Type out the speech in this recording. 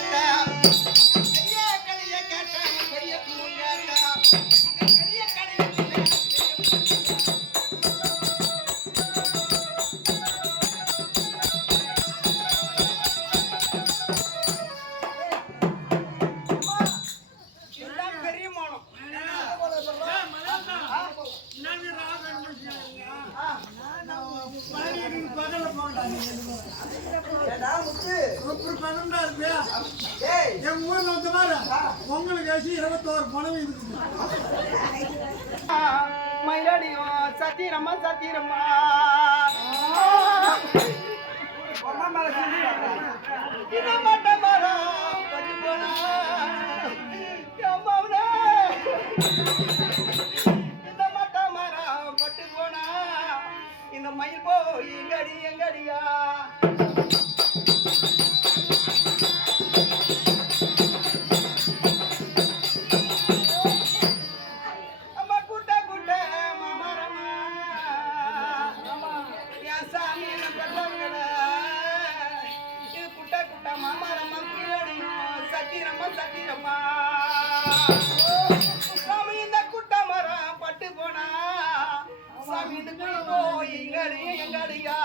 கேட்டா. பெரிய கலிய கேட்டா பெரிய பூங்கேட்டா ஏடா முத்து ஏய் என் ஊர்ல வந்து பாரு பொங்கலுக்கு வச்சு இருபத்தோரு பணம் இருக்குது மயிலடியோ சத்திரமா சத்திரமா அம்மா மேல போய் மாமரமா கீழடியும் சத்திரமா சத்திரமா. எங்கடியா எங்கடியா